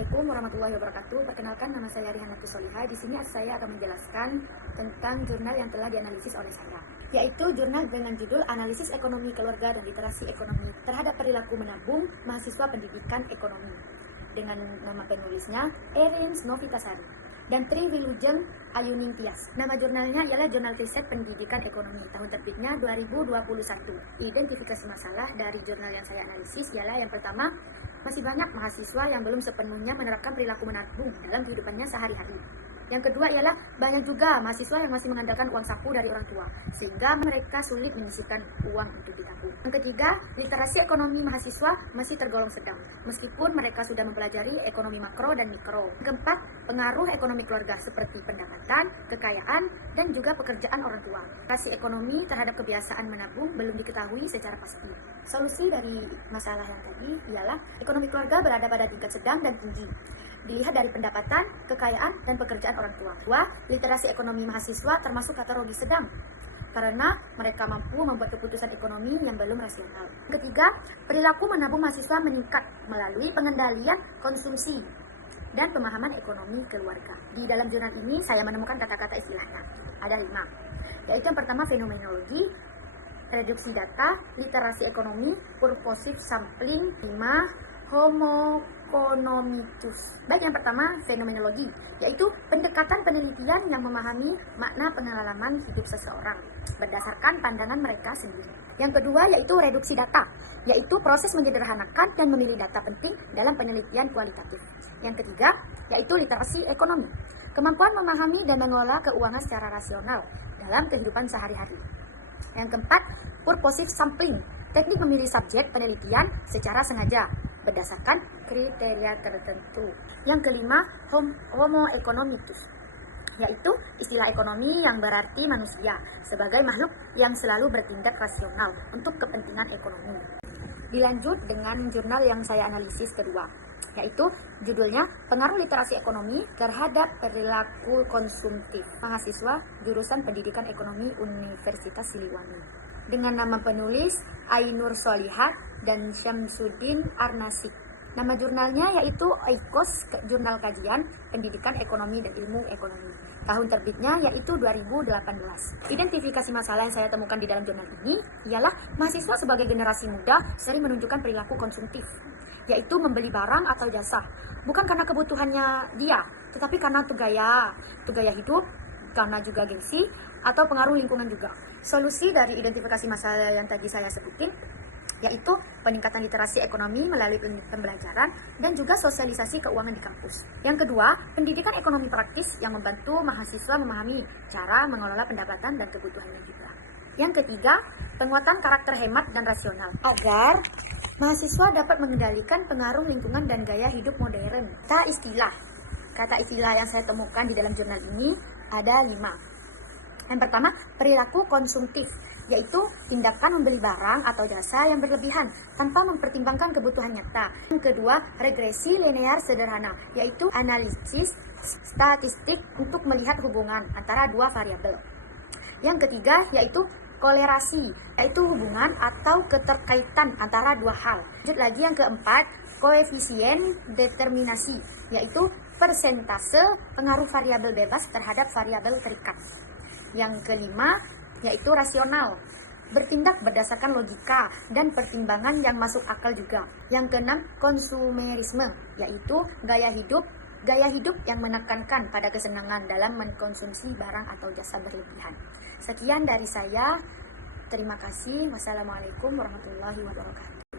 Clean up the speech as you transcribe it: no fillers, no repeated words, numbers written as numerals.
Assalamualaikum warahmatullahi wabarakatuh. Perkenalkan, nama saya Rihan Latif Solihah. Di sini saya akan menjelaskan tentang jurnal yang telah dianalisis oleh saya, yaitu jurnal dengan judul Analisis Ekonomi Keluarga dan Literasi Ekonomi terhadap Perilaku Menabung Mahasiswa Pendidikan Ekonomi, dengan nama penulisnya Erins Novitasari dan Tri Wilujeng Ayuning Tias. Nama jurnalnya ialah Jurnal Riset Pendidikan Ekonomi, tahun terbitnya 2021. Identifikasi masalah dari jurnal yang saya analisis ialah yang pertama, masih banyak mahasiswa yang belum sepenuhnya menerapkan perilaku menabung dalam kehidupannya sehari-hari. Yang kedua ialah banyak juga mahasiswa yang masih mengandalkan uang saku dari orang tua, sehingga mereka sulit menyisihkan uang untuk ditabung. Yang ketiga, literasi ekonomi mahasiswa masih tergolong sedang, meskipun mereka sudah mempelajari ekonomi makro dan mikro. Yang keempat, pengaruh ekonomi keluarga seperti pendapatan, kekayaan, dan juga pekerjaan orang tua. Literasi ekonomi terhadap kebiasaan menabung belum diketahui secara pasti. Solusi dari masalah yang tadi ialah ekonomi keluarga berada pada tingkat sedang dan tinggi, dilihat dari pendapatan, kekayaan, dan pekerjaan orang tua. Dua, literasi ekonomi mahasiswa termasuk kategori sedang, karena mereka mampu membuat keputusan ekonomi yang belum rasional. Ketiga, perilaku menabung mahasiswa meningkat melalui pengendalian konsumsi dan pemahaman ekonomi keluarga. Di dalam jurnal ini saya menemukan kata-kata istilahnya. Ada 5, yaitu yang pertama fenomenologi, reduksi data, literasi ekonomi, purposive sampling, 5, homo economicus. Baik, yang pertama fenomenologi, yaitu pendekatan penelitian yang memahami makna pengalaman hidup seseorang berdasarkan pandangan mereka sendiri. Yang kedua yaitu reduksi data, yaitu proses menyederhanakan dan memilih data penting dalam penelitian kualitatif. Yang ketiga yaitu literasi ekonomi, kemampuan memahami dan mengelola keuangan secara rasional dalam kehidupan sehari-hari. Yang keempat, purposive sampling, teknik memilih subjek penelitian secara sengaja berdasarkan kriteria tertentu. Yang kelima, homo economicus, yaitu istilah ekonomi yang berarti manusia sebagai makhluk yang selalu bertindak rasional untuk kepentingan ekonomi. Dilanjut dengan jurnal yang saya analisis kedua, yaitu judulnya Pengaruh Literasi Ekonomi Terhadap Perilaku Konsumtif Mahasiswa Jurusan Pendidikan Ekonomi Universitas Siliwangi, dengan nama penulis Ainur Solihah dan Syamsuddin Arnasik. Nama jurnalnya yaitu Oikos, Jurnal Kajian Pendidikan Ekonomi dan Ilmu Ekonomi. Tahun terbitnya yaitu 2018. Identifikasi masalah yang saya temukan di dalam jurnal ini ialah mahasiswa sebagai generasi muda sering menunjukkan perilaku konsumtif, yaitu membeli barang atau jasa bukan karena kebutuhannya dia, tetapi karena itu gaya hidup, karena juga gengsi atau pengaruh lingkungan juga. Solusi dari identifikasi masalah yang tadi saya sebutin yaitu peningkatan literasi ekonomi melalui pembelajaran dan juga sosialisasi keuangan di kampus. Yang kedua, pendidikan ekonomi praktis yang membantu mahasiswa memahami cara mengelola pendapatan dan kebutuhannya juga. Yang ketiga, penguatan karakter hemat dan rasional agar mahasiswa dapat mengendalikan pengaruh lingkungan dan gaya hidup modern. Kata istilah yang saya temukan di dalam jurnal ini ada 5. Yang pertama, perilaku konsumtif, yaitu tindakan membeli barang atau jasa yang berlebihan tanpa mempertimbangkan kebutuhan nyata. Yang kedua, regresi linear sederhana, yaitu analisis statistik untuk melihat hubungan antara dua variabel. Yang ketiga, yaitu kolerasi, yaitu hubungan atau keterkaitan antara dua hal. Lanjut lagi yang keempat, koefisien determinasi, yaitu persentase pengaruh variabel bebas terhadap variabel terikat. Yang kelima yaitu rasional, bertindak berdasarkan logika dan pertimbangan yang masuk akal juga. Yang keenam, konsumerisme, yaitu gaya hidup yang menekankan pada kesenangan dalam mengkonsumsi barang atau jasa berlebihan. Sekian dari saya. Terima kasih. Wassalamualaikum warahmatullahi wabarakatuh.